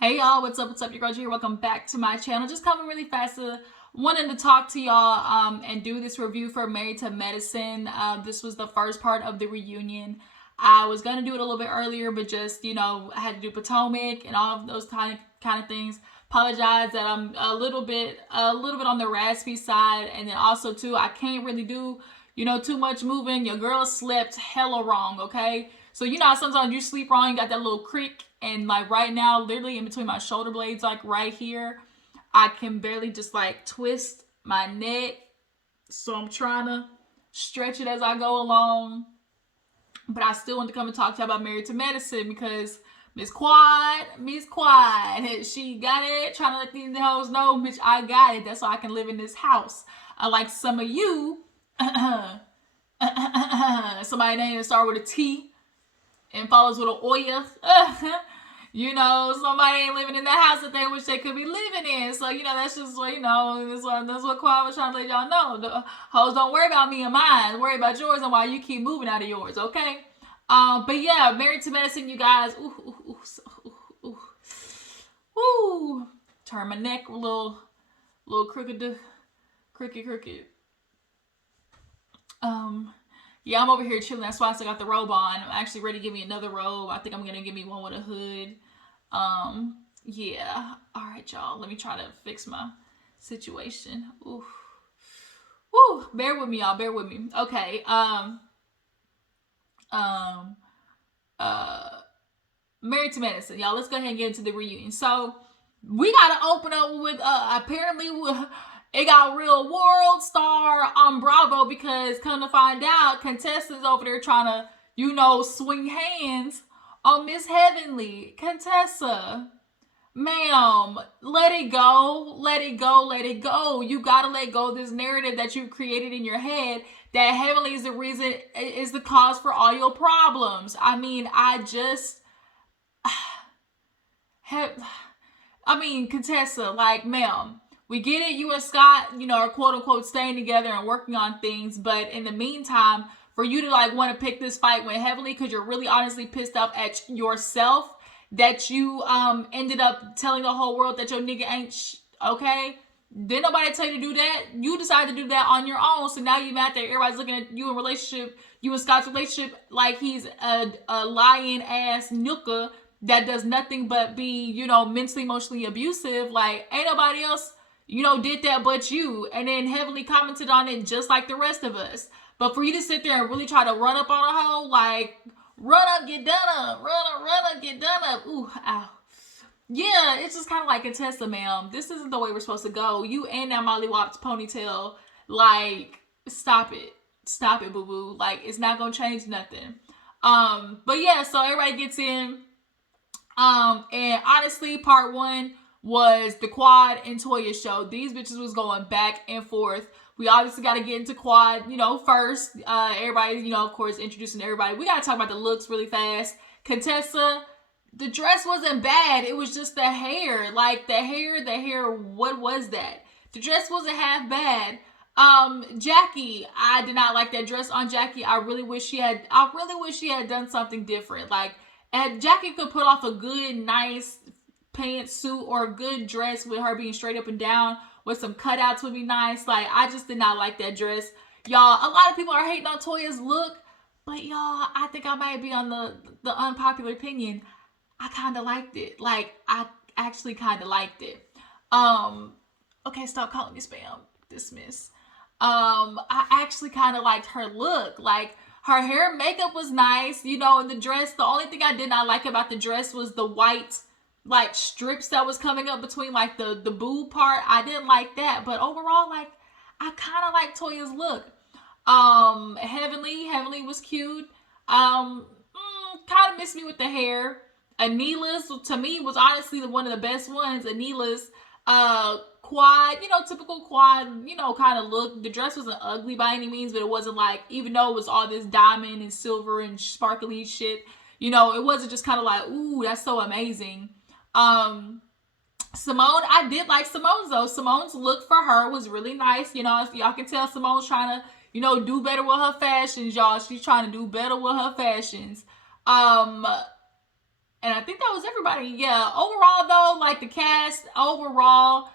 Hey y'all, what's up? What's up? Your girl G here. Welcome back to my channel. Just coming really fast, wanting to talk to y'all and do this review for Married to Medicine. This was the first part of the reunion. I was gonna do it a little bit earlier, but just I had to do Potomac and all of those kind of things. Apologize that I'm a little bit on the raspy side, and then also too I can't really do too much moving. Your girl slept hella wrong, okay? So sometimes you sleep wrong, you got that little creak, and like right now, literally in between my shoulder blades, like right here, I can barely just like twist my neck. So I'm trying to stretch it as I go along. But I still want to come and talk to you about Married to Medicine because Miss Quad, she got it, trying to let these hoes know, bitch, I got it. That's why I can live in this house. Unlike some of you, somebody named start with a T and follows with an Oya. Somebody ain't living in the house that they wish they could be living in. So, that's just what, that's what Quad was trying to let y'all know. The hoes don't worry about me and mine. Worry about yours and why you keep moving out of yours, okay? But yeah, Married to Medicine, you guys. Ooh. Turn my neck a little crooked. Yeah, I'm over here chilling. That's why I still got the robe on. I'm actually ready to give me another robe. I think I'm gonna give me one with a hood. Yeah. All right, y'all. Let me try to fix my situation. Ooh. Woo. Bear with me, y'all. Bear with me. Okay. Married to Medicine, y'all. Let's go ahead and get into the reunion. So we gotta open up with apparently it got real world star on Bravo because come to find out, contestants over there trying to, swing hands on Miss Heavenly. Contessa, ma'am, let it go. Let it go. Let it go. You gotta let go of this narrative that you've created in your head that Heavenly is the reason, is the cause for all your problems. I mean, Contessa, like, ma'am, we get it, you and Scott, are quote unquote staying together and working on things, but in the meantime, for you to like want to pick this fight with Heavenly because you're really honestly pissed off at yourself that you ended up telling the whole world that your nigga ain't okay? Didn't nobody tell you to do that. You decided to do that on your own, so now you're mad that everybody's looking at you and Scott's relationship like he's a lying ass nooka that does nothing but be, mentally, emotionally abusive. Like, ain't nobody else, did that but you. And then Heavenly commented on it just like the rest of us. But for you to sit there and really try to run up on a hoe, like, run up, get done up. Run up, get done up. Ooh, ow. Yeah, it's just kind of like Contessa, ma'am. This isn't the way we're supposed to go. You and that Molly Wops ponytail, like, stop it. Stop it, boo-boo. Like, it's not going to change nothing. But yeah, so everybody gets in. And honestly, part one was the Quad and Toya show. These bitches was going back and forth. We obviously got to get into Quad, first. Everybody, of course, introducing everybody. We got to talk about the looks really fast. Contessa, the dress wasn't bad. It was just the hair. Like, the hair, what was that? The dress wasn't half bad. Jackie, I did not like that dress on Jackie. I really wish she had done something different. Like, and Jackie could put off a good, nice pantsuit or a good dress with her being straight up and down with some cutouts would be nice. Like, I just did not like that dress. Y'all, a lot of people are hating on Toya's look, but y'all, I think I might be on the unpopular opinion. I kind of liked it. Like, I actually kind of liked it. Okay, stop calling me spam. Dismiss. I actually kind of liked her look. Like, her hair and makeup was nice, and the dress. The only thing I did not like about the dress was the white, like, strips that was coming up between, like, the boob part. I didn't like that. But overall, like, I kind of like Toya's look. Heavenly was cute. Kind of missed me with the hair. Anila's, to me, was honestly one of the best ones. Anila's, Quad, typical Quad, kind of look. The dress wasn't ugly by any means, but it wasn't like, even though it was all this diamond and silver and sparkly shit, it wasn't just kind of like, ooh, that's so amazing. Simone, I did like Simone's though. Simone's look for her was really nice. Y'all can tell Simone's trying to, do better with her fashions, y'all. She's trying to do better with her fashions. And I think that was everybody. Yeah. Overall, though, like the cast overall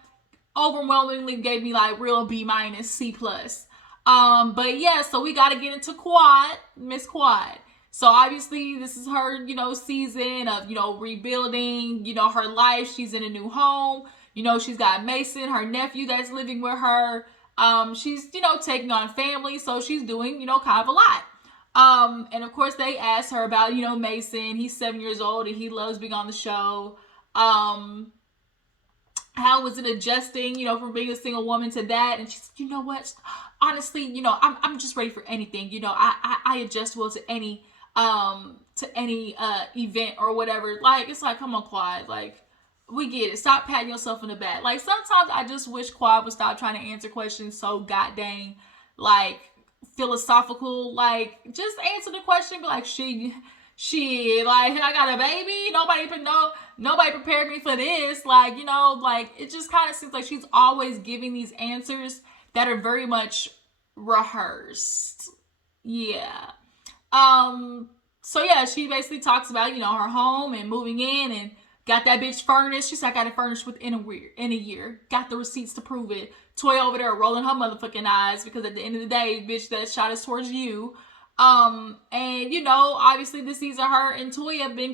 overwhelmingly gave me like real B minus, C plus. But yeah, so we got to get into Quad, Miss Quad. So obviously this is her, season of, rebuilding, her life. She's in a new home. She's got Mason, her nephew, that's living with her. She's, taking on family, so she's doing, kind of a lot. And of course they asked her about, Mason. He's 7 years old and he loves being on the show. How was it adjusting, from being a single woman to that? And she said, you know what? Honestly, I'm just ready for anything. I adjust well to any event or whatever. Like, it's like, come on, Quad. Like, we get it. Stop patting yourself in the back. Like, sometimes I just wish Quad would stop trying to answer questions so goddamn, like, philosophical. Like, just answer the question. Be like, she, like, I got a baby. Nobody prepared me for this. Like, like, it just kind of seems like she's always giving these answers that are very much rehearsed. Yeah. So yeah, she basically talks about, her home and moving in and got that bitch furnished. She said, I got it furnished within a year. Got the receipts to prove it. Toya over there rolling her motherfucking eyes because at the end of the day, bitch, that shot is towards you. And obviously this season her and Toya have been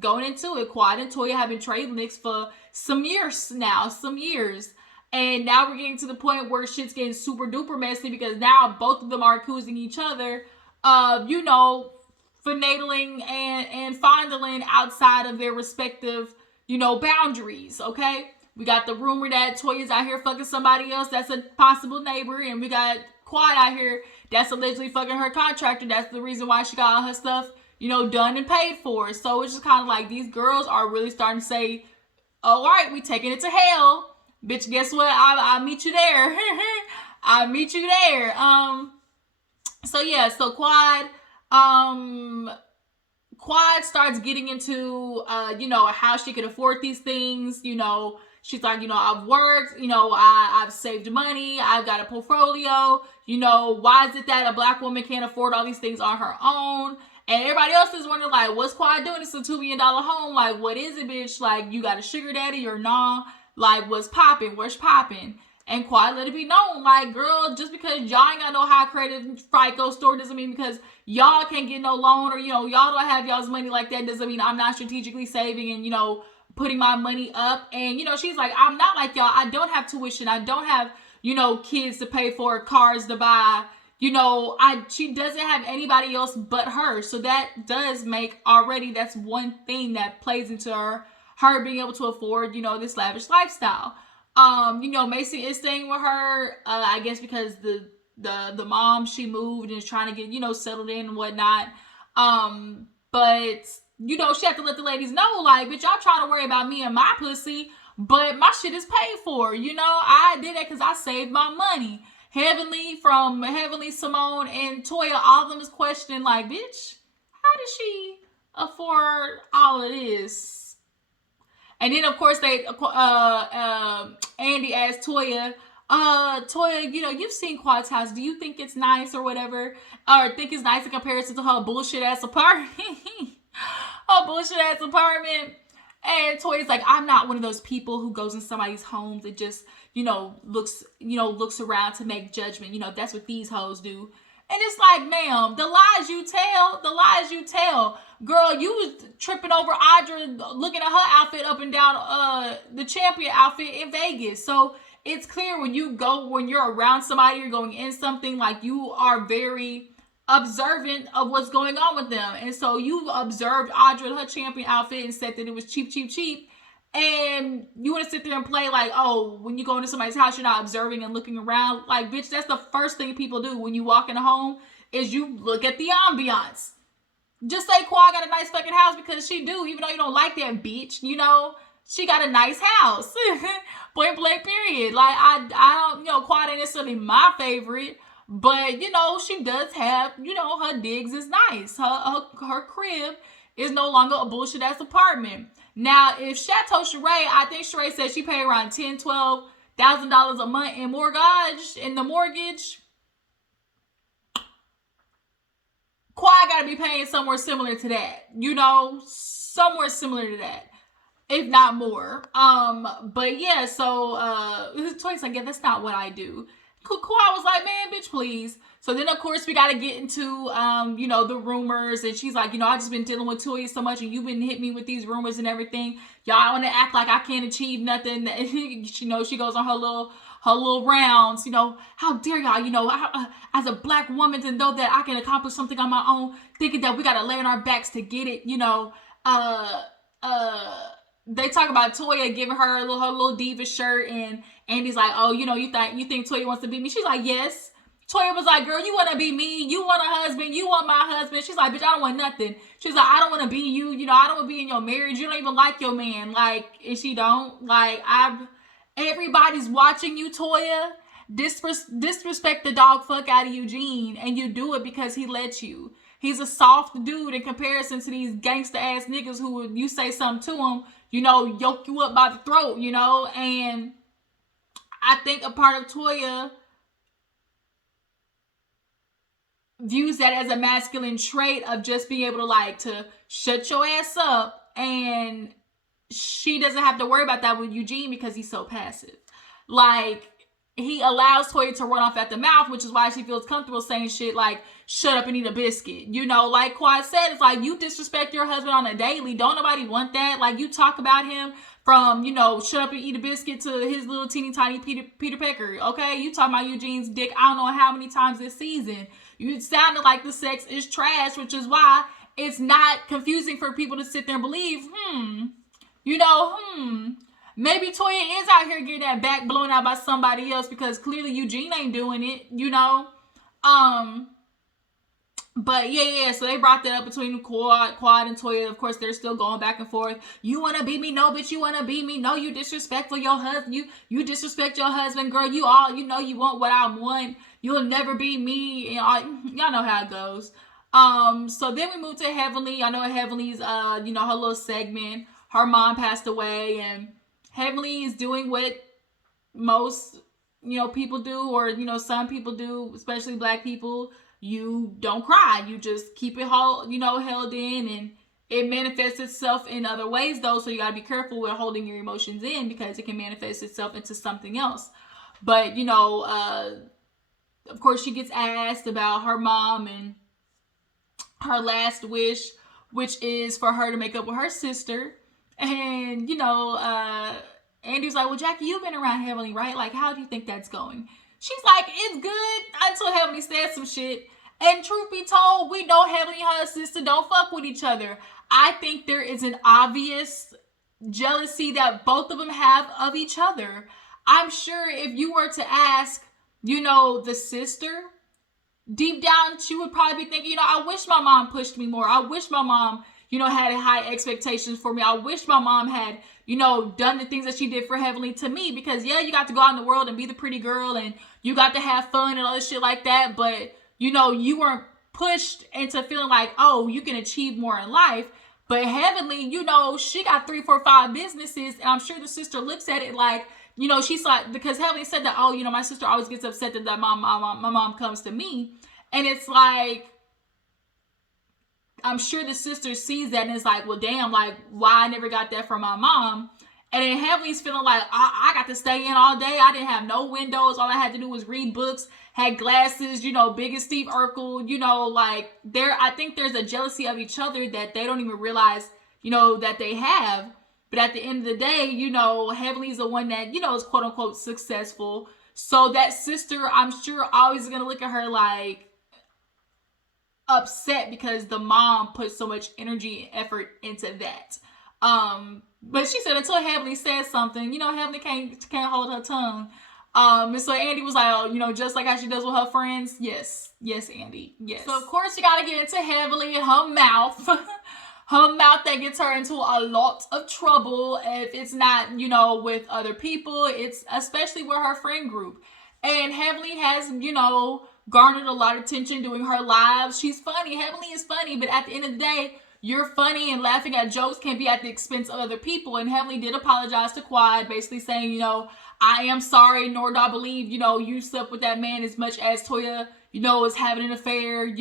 going into it. Quad and Toya have been trading licks for some years. And now we're getting to the point where shit's getting super duper messy because now both of them are accusing each other of, finagling and fondling outside of their respective, boundaries, okay? We got the rumor that Toya's out here fucking somebody else that's a possible neighbor, and we got Quad out here that's allegedly fucking her contractor. That's the reason why she got all her stuff, done and paid for. So it's just kind of like these girls are really starting to say, all right, we taking it to hell. Bitch, guess what? I'll meet you there. I'll meet you there. So yeah, so Quad starts getting into, how she could afford these things. She's like, I've worked, I've saved money. I've got a portfolio. Why is it that a black woman can't afford all these things on her own? And everybody else is wondering, like, what's Quad doing? It's a $2 million home. Like, what is it, bitch? Like, you got a sugar daddy or nah? Like, what's popping? Where's popping? And Quad let it be known, like, girl, just because y'all ain't got no high credit FICO score doesn't mean because y'all can't get no loan or, y'all don't have y'all's money like that doesn't mean I'm not strategically saving and, putting my money up. And, she's like, I'm not like y'all. I don't have tuition. I don't have, kids to pay for, cars to buy. She doesn't have anybody else but her. So that does make already, that's one thing that plays into her being able to afford, this lavish lifestyle. Macy is staying with her, I guess because the mom, she moved and is trying to get, settled in and whatnot. But, she had to let the ladies know, like, bitch, y'all trying to worry about me and my pussy, but my shit is paid for, I did that because I saved my money. Heavenly, Simone, and Toya, all of them is questioning, like, bitch, how did she afford all of this? And then, of course, Andy asked Toya, you've seen Quad's house. Do you think it's nice or whatever? Or think it's nice in comparison to her bullshit-ass apartment? And Toya's like, I'm not one of those people who goes in somebody's homes and just, looks around to make judgment. That's what these hoes do. And it's like, ma'am, the lies you tell. Girl, you was tripping over Audra looking at her outfit up and down the champion outfit in Vegas. So it's clear when you're around somebody, you're going in something, like you are very observant of what's going on with them. And so you observed Audra in her champion outfit and said that it was cheap. And you want to sit there and play like, oh, when you go into somebody's house, you're not observing and looking around. Like, bitch, that's the first thing people do when you walk in a home is you look at the ambiance. Just say Quad got a nice fucking house because she do, even though you don't like that bitch, she got a nice house. Point blank period. Like, I don't, Quad ain't necessarily my favorite, but, she does have, her digs is nice. Her crib is no longer a bullshit ass apartment. Now, if Chateau Sheree, I think Sheree said she paid around $10,000, $12,000 a month in the mortgage. Quad got to be paying somewhere similar to that. Somewhere similar to that. if not more. But yeah, so Toya's like, yeah, that's not what I do. Kawhi was like, man, bitch, please. So then, of course, we got to get into, the rumors. And she's like, I just been dealing with Toya so much, and you've been hitting me with these rumors and everything. Y'all want to act like I can't achieve nothing. She goes on her little rounds. How dare y'all? As a black woman, to know that I can accomplish something on my own, thinking that we got to lay on our backs to get it. They talk about Toya giving her little diva shirt, and Andy's like, oh, you think Toya wants to be me? She's like, yes. Toya was like, girl, you want to be me? You want a husband? You want my husband? She's like, bitch, I don't want nothing. She's like, I don't want to be you. I don't want to be in your marriage. You don't even like your man. Like, and she don't. Like, everybody's watching you, Toya. Disrespect the dog fuck out of Eugene, and you do it because he lets you. He's a soft dude in comparison to these gangster ass niggas who, when you say something to him, yoke you up by the throat, and I think a part of Toya views that as a masculine trait of just being able to shut your ass up, and she doesn't have to worry about that with Eugene because he's so passive. Like, he allows Toya to run off at the mouth, which is why she feels comfortable saying shit like, shut up and eat a biscuit. Like Quad said, it's like, you disrespect your husband on a daily. Don't nobody want that. Like, you talk about him from, shut up and eat a biscuit to his little teeny tiny Peter Pecker. Okay? You talking about Eugene's dick I don't know how many times this season. You sounded like the sex is trash, which is why it's not confusing for people to sit there and believe, maybe Toya is out here getting that back blown out by somebody else, because clearly Eugene ain't doing it, But yeah, so they brought that up between Quad and Toya. Of course, they're still going back and forth. You want to be me? No, bitch, you want to be me? No, you disrespectful your husband. You disrespect your husband, girl. You you want what I want. You'll never be me. Y'all know how it goes. So then we move to Heavenly. I know Heavenly's, her little segment. Her mom passed away, and Heavenly is doing what most, people do, or, some people do, especially black people. You don't cry. You just keep it held in, and it manifests itself in other ways, though. So you got to be careful with holding your emotions in, because it can manifest itself into something else. But, of course, she gets asked about her mom and her last wish, which is for her to make up with her sister. And, Andy's like, well, Jackie, you've been around Heavenly, right? Like, how do you think that's going? She's like, it's good, until Heavenly says some shit. And truth be told, we know Heavenly and her sister don't fuck with each other. I think there is an obvious jealousy that both of them have of each other. I'm sure if you were to ask, the sister, deep down, she would probably be thinking, I wish my mom pushed me more. I wish my mom, had high expectations for me. I wish my mom had, done the things that she did for Heavenly to me, because yeah, you got to go out in the world and be the pretty girl, and you got to have fun and all this shit like that. But, you weren't pushed into feeling like, oh, you can achieve more in life. But Heavenly, she got 3, 4, 5 businesses, and I'm sure the sister looks at it like, she's like, because Heavenly said that, oh, my sister always gets upset that my mom comes to me. And it's like, I'm sure the sister sees that and is like, well, damn, like, why I never got that from my mom. And then Heavenly's feeling like, I got to stay in all day. I didn't have no windows. All I had to do was read books, had glasses, big as Steve Urkel, like, I think there's a jealousy of each other that they don't even realize, that they have. But at the end of the day, Heavenly's the one that, is quote unquote successful. So that sister, I'm sure, always is going to look at her like upset because the mom put so much energy and effort into that. But she said until Heavenly says something, Heavenly can't hold her tongue. And so Andy was like, oh, just like how she does with her friends. Yes, Andy. Yes. So of course you gotta get into Heavenly and her mouth. Her mouth that gets her into a lot of trouble if it's not, with other people. It's especially with her friend group. And Heavenly has, garnered a lot of attention doing her lives. She's funny. Heavenly is funny, but at the end of the day, you're funny and laughing at jokes can be at the expense of other people. And Heavenly did apologize to Quad, basically saying, I am sorry, nor do I believe, you slept with that man as much as Toya, is having an affair,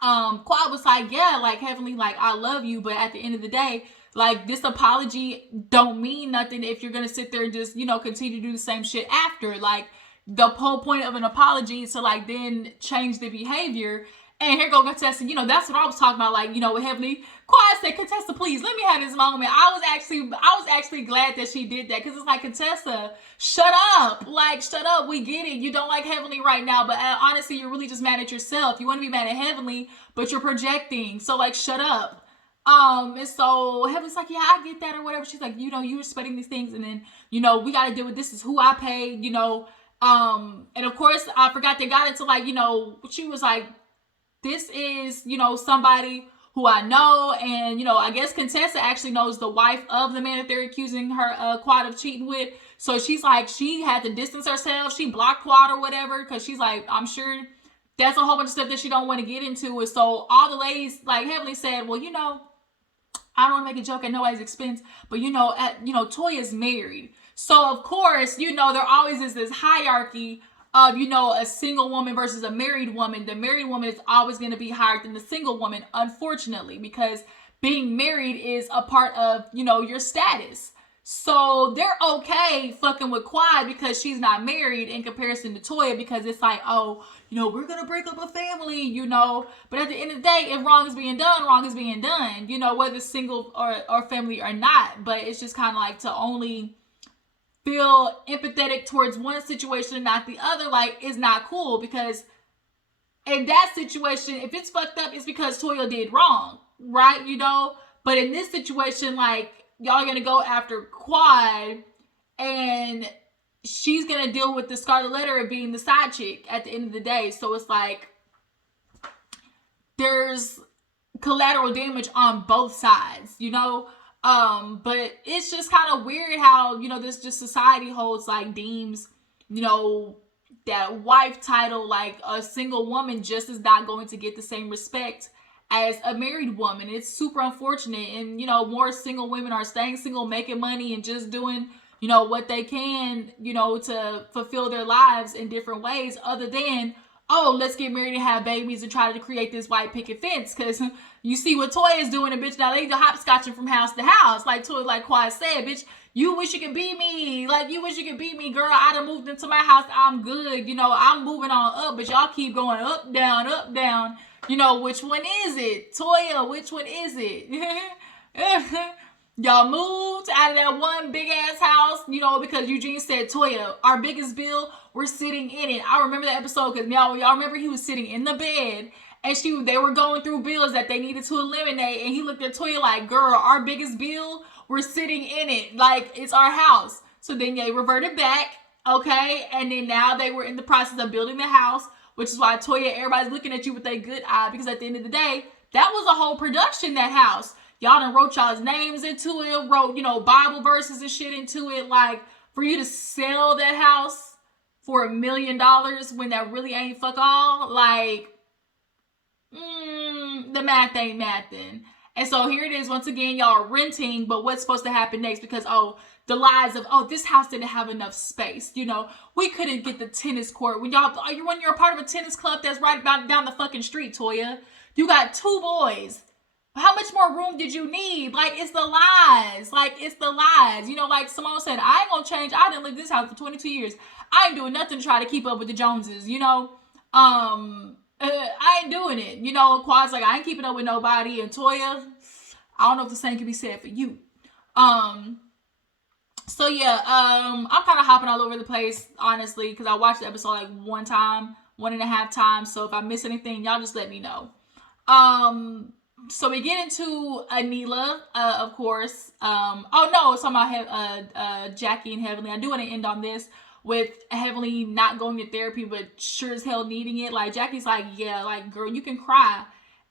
Quad was like, yeah, like, Heavenly, like, I love you, but at the end of the day, Like, this apology don't mean nothing if you're gonna sit there and just, you know, continue to do the same shit after. Like, the whole point of an apology is to, like, then change the behavior. And here go Contessa, you know, that's what I was talking about. Like, you know, with Heavenly, quiet, said, Contessa, please let me have this moment. I was actually glad that she did that, because it's like, Contessa, shut up. Like, shut up. We get it. You don't like Heavenly right now, but honestly, you're really just mad at yourself. You want to be mad at Heavenly, but you're projecting. So, like, shut up. And so Heavenly's like, yeah, I get that, or whatever. She's like, you know, you respecting these things, and then, you know, we got to deal with this. Is who I paid, you know. And of course, I forgot they got into, like, you know, she was like, this is, you know, somebody who I know. And, you know, I guess Contessa actually knows the wife of the man that they're accusing her Quad of cheating with. So she's like, she had to distance herself. She blocked Quad or whatever, because she's like, I'm sure that's a whole bunch of stuff that she don't want to get into. And so all the ladies, like, Heavenly said, well, you know, I don't want to make a joke at nobody's expense, but, you know, Toya's married. So, of course, you know, there always is this hierarchy of, you know, a single woman versus a married woman. The married woman is always going to be higher than the single woman, unfortunately, because being married is a part of, you know, your status. So they're okay fucking with Quad because she's not married, in comparison to Toya, because it's like, oh, you know, we're going to break up a family, you know. But at the end of the day, if wrong is being done, wrong is being done, you know, whether single or family or not. But it's just kind of like, to only feel empathetic towards one situation and not the other, like, is not cool. Because in that situation, if it's fucked up, it's because Toya did wrong, right? You know. But in this situation, like, y'all are gonna go after Quad, and she's gonna deal with the scarlet letter of being the side chick at the end of the day. So it's like, there's collateral damage on both sides, you know. But it's just kind of weird how, you know, this just society holds, like, deems, you know, that wife title, like, a single woman just is not going to get the same respect as a married woman. It's super unfortunate. And, you know, more single women are staying single, making money, and just doing, you know, what they can, you know, to fulfill their lives in different ways, other than, oh, let's get married and have babies and try to create this white picket fence. Because you see what Toya is doing, and bitch, now they hopscotching from house to house. Like Toya, like Quad said, bitch, you wish you could be me. Like, you wish you could be me, girl. I done moved into my house. I'm good. You know, I'm moving on up, but y'all keep going up, down, up, down. You know, which one is it? Toya, which one is it? Y'all moved out of that one big ass house, you know, because Eugene said, Toya, our biggest bill, we're sitting in it. I remember that episode because y'all remember he was sitting in the bed, and they were going through bills that they needed to eliminate, and he looked at Toya like, girl, our biggest bill, we're sitting in it. Like, it's our house. So then they reverted back, okay? And then now they were in the process of building the house, which is why Toya, everybody's looking at you with a good eye, because at the end of the day, that was a whole production, that house. Y'all done wrote y'all's names into it, wrote, you know, Bible verses and shit into it. Like, for you to sell that house for $1 million when that really ain't fuck all, like, the math ain't mathin'. And so here it is, once again, y'all are renting, but what's supposed to happen next? Because, oh, the lies of, oh, this house didn't have enough space. You know, we couldn't get the tennis court. When you're a part of a tennis club that's right about down the fucking street, Toya. You got 2 boys. How much more room did you need? Like, it's the lies. Like, it's the lies. You know, like Simone said, I ain't gonna change. I didn't live in this house for 22 years. I ain't doing nothing to try to keep up with the Joneses, you know? I ain't doing it. You know, Quad's like, I ain't keeping up with nobody. And Toya, I don't know if the same can be said for you. So yeah, I'm kind of hopping all over the place, honestly, because I watched the episode like 1.5 times. So if I miss anything, y'all just let me know. So we get into Anila, of course. Oh no, it's talking about Jackie and Heavenly. I do want to end on this with Heavenly not going to therapy, but sure as hell needing it. Like, Jackie's like, yeah, like, girl, you can cry.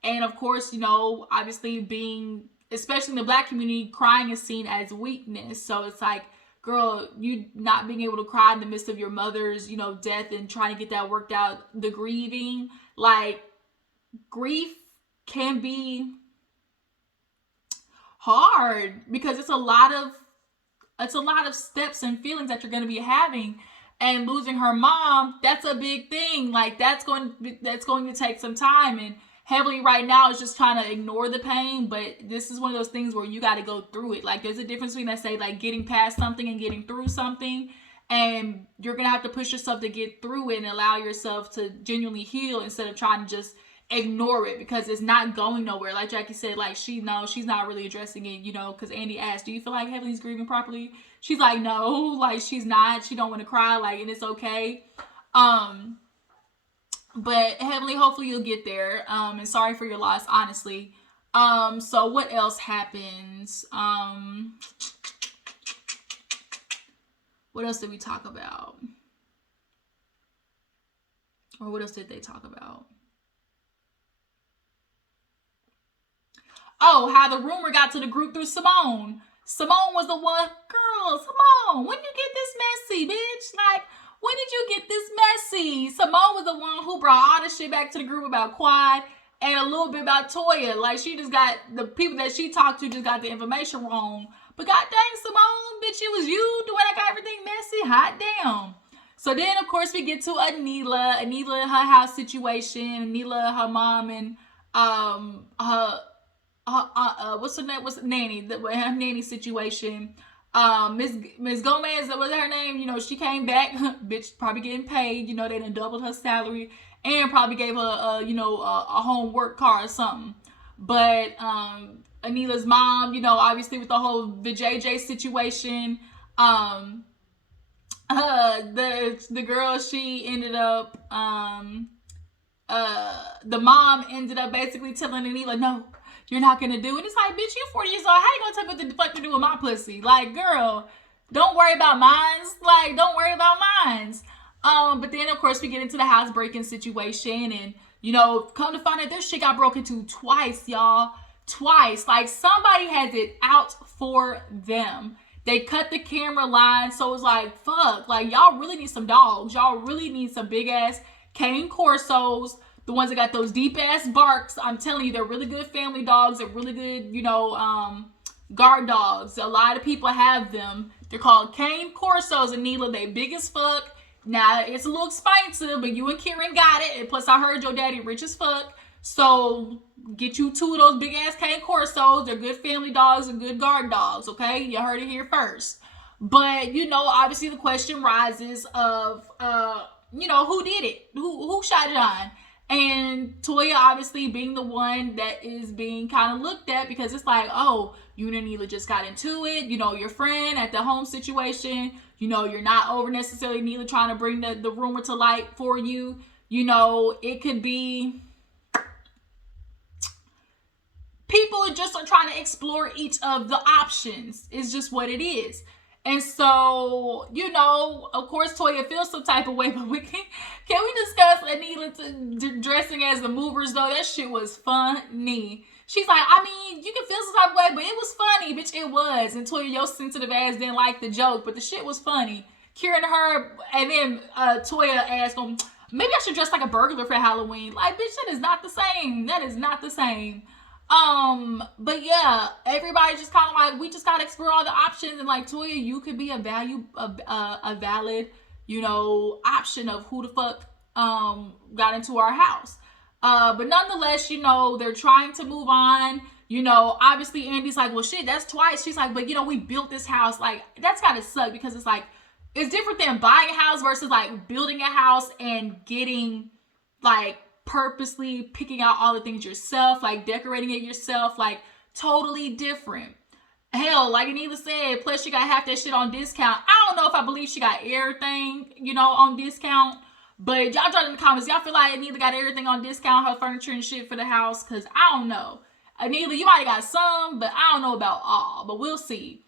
And of course, you know, obviously being, especially in the Black community, crying is seen as weakness. So it's like, girl, you not being able to cry in the midst of your mother's, you know, death and trying to get that worked out, the grieving, like, grief can be hard because it's a lot of steps and feelings that you're going to be having, and losing her mom, that's a big thing. Like, that's going to take some time, and Heavenly right now is just trying to ignore the pain, but this is one of those things where you got to go through it. Like, there's a difference between, let's say, like getting past something and getting through something, and you're gonna have to push yourself to get through it and allow yourself to genuinely heal instead of trying to just ignore it, because it's not going nowhere. Like Jackie said, like, she's not really addressing it, because Andy asked, do you feel like Heavenly's grieving properly? She's like, no, like, she's not. She don't want to cry, like, and it's okay. But Heavenly, hopefully you'll get there. And sorry for your loss, honestly. So what else happens? What else did we talk about? Or what else did they talk about? Oh, how the rumor got to the group through Simone. Simone was the one, girl, Simone, when you get this messy, bitch? Like, when did you get this messy? Simone was the one who brought all this shit back to the group about Quad and a little bit about Toya. Like, she just got, the people that she talked to just got the information wrong. But god dang, Simone, bitch, it was you the way I got everything messy. Hot damn. So then, of course, we get to Anila and her house situation. Anila, her mom, and what's her name? What's her nanny? Her nanny situation. Miss Gomez, was her name? She came back, bitch, probably getting paid. They done doubled her salary and probably gave her a home work car or something. But Anila's mom, obviously with the whole VJJ situation, the girl, she ended up the mom ended up basically telling Anila, no, you're not gonna do it. It's like, bitch, you 40 years old. How you gonna tell me what the fuck to do with my pussy? Like, girl, don't worry about mines. Like, don't worry about mines. But then of course we get into the housebreaking situation, and come to find out this shit got broken into twice, y'all. Twice. Like, somebody has it out for them. They cut the camera line, so it's like, fuck. Like, y'all really need some dogs. Y'all really need some big ass cane corsos. The ones that got those deep ass barks. I'm telling you, they're really good family dogs. They're really good, guard dogs. A lot of people have them. They're called cane corsos, Anila. They big as fuck. Now, it's a little expensive, but you and Kieran got it. And plus, I heard your daddy rich as fuck. So, get you 2 of those big ass cane corsos. They're good family dogs and good guard dogs, okay? You heard it here first. But, obviously the question rises of, who did it? Who shot it on? And Toya obviously being the one that is being kind of looked at, because it's like, oh, you and Anila just got into it. Your friend at the home situation. You're not over necessarily Anila trying to bring the rumor to light for you. It could be people just are trying to explore each of the options. It's just what it is. And so, of course, Toya feels some type of way, but can we discuss Anila dressing as the movers, though? That shit was funny. She's like, I mean, you can feel some type of way, but it was funny, bitch, it was. And Toya, your sensitive ass didn't like the joke, but the shit was funny. Kieran her, and then Toya asked him, maybe I should dress like a burglar for Halloween. Like, bitch, that is not the same. That is not the same. But yeah, everybody just kind of like, we just gotta explore all the options, and like, Toya, you could be a valid, option of who the fuck got into our house. But nonetheless, they're trying to move on. Obviously Andy's like, well, shit, that's twice. She's like, but we built this house. Like, that's gotta suck, because it's like, it's different than buying a house versus like building a house and getting like purposely picking out all the things yourself, like decorating it yourself, like totally different. Hell, like Anila said, plus she got half that shit on discount. I don't know if I believe she got everything, on discount, but y'all drop in the comments, y'all feel like Anila got everything on discount, her furniture and shit for the house, because I don't know. Anila, you might have got some, but I don't know about all, but we'll see.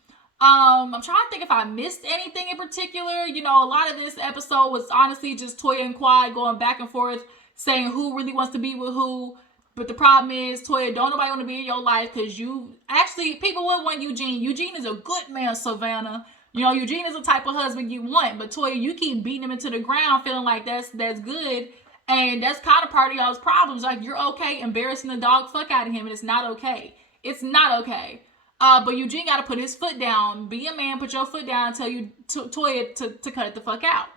I'm trying to think if I missed anything in particular. A lot of this episode was honestly just Toya and Quad going back and forth, saying who really wants to be with who. But the problem is, Toya, don't nobody want to be in your life, because people would want Eugene. Eugene is a good man, Savannah. Eugene is the type of husband you want. But Toya, you keep beating him into the ground, feeling like that's good. And that's kind of part of y'all's problems. Like, you're okay embarrassing the dog fuck out of him, and it's not okay. It's not okay. But Eugene got to put his foot down. Be a man, put your foot down, and tell you Toya to cut it the fuck out.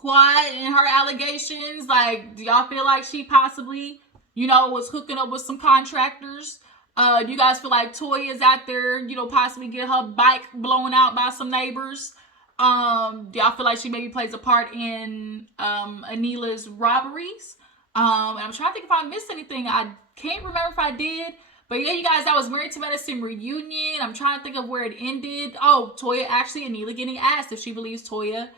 Quad and her allegations? Like, do y'all feel like she possibly, was hooking up with some contractors? Do you guys feel like Toya is out there, possibly get her bike blown out by some neighbors? Do y'all feel like she maybe plays a part in Anila's robberies? And I'm trying to think if I missed anything. I can't remember if I did. But yeah, you guys, that was Married to Medicine reunion. I'm trying to think of where it ended. Oh, Toya, actually, Anila getting asked if she believes Toya.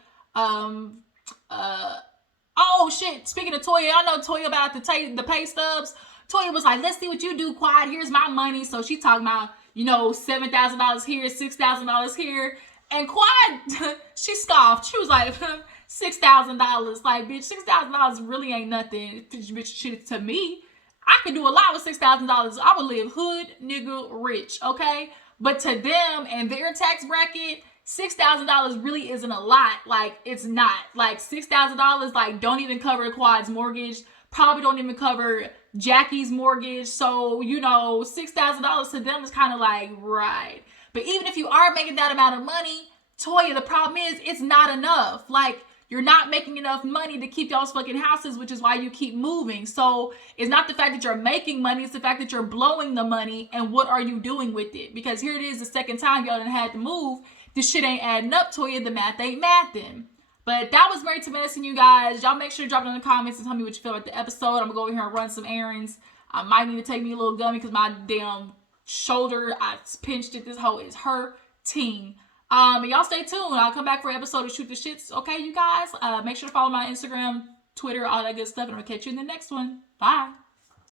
Oh shit, speaking of Toya, I know Toya about the pay stubs. Toya was like, let's see what you do, Quad. Here's my money. So she talking about, $7,000 here, $6,000 here. And Quad, she scoffed. She was like, $6,000. Like, bitch, $6,000 really ain't nothing. Bitch, to me, I could do a lot with $6,000. I would live hood, nigga, rich, okay? But to them and their tax bracket, $6,000 really isn't a lot. Like, it's not. Like, $6,000, like, don't even cover Quad's mortgage. Probably don't even cover Jackie's mortgage. So, $6,000 to them is kind of like, right. But even if you are making that amount of money, Toya, the problem is it's not enough. Like, you're not making enough money to keep y'all's fucking houses, which is why you keep moving. So it's not the fact that you're making money, it's the fact that you're blowing the money, and what are you doing with it? Because here it is, the second time y'all done had to move. This shit ain't adding up, Toya. The math ain't mathing. But that was Married to Medicine, you guys. Y'all make sure to drop it in the comments and tell me what you feel about the episode. I'm gonna go over here and run some errands. I might need to take me a little gummy because my damn shoulder, I pinched it. This hoe is hurting. And y'all stay tuned. I'll come back for an episode of Shoot the Shits. Okay, you guys? Make sure to follow my Instagram, Twitter, all that good stuff. And I'm going to catch you in the next one. Bye.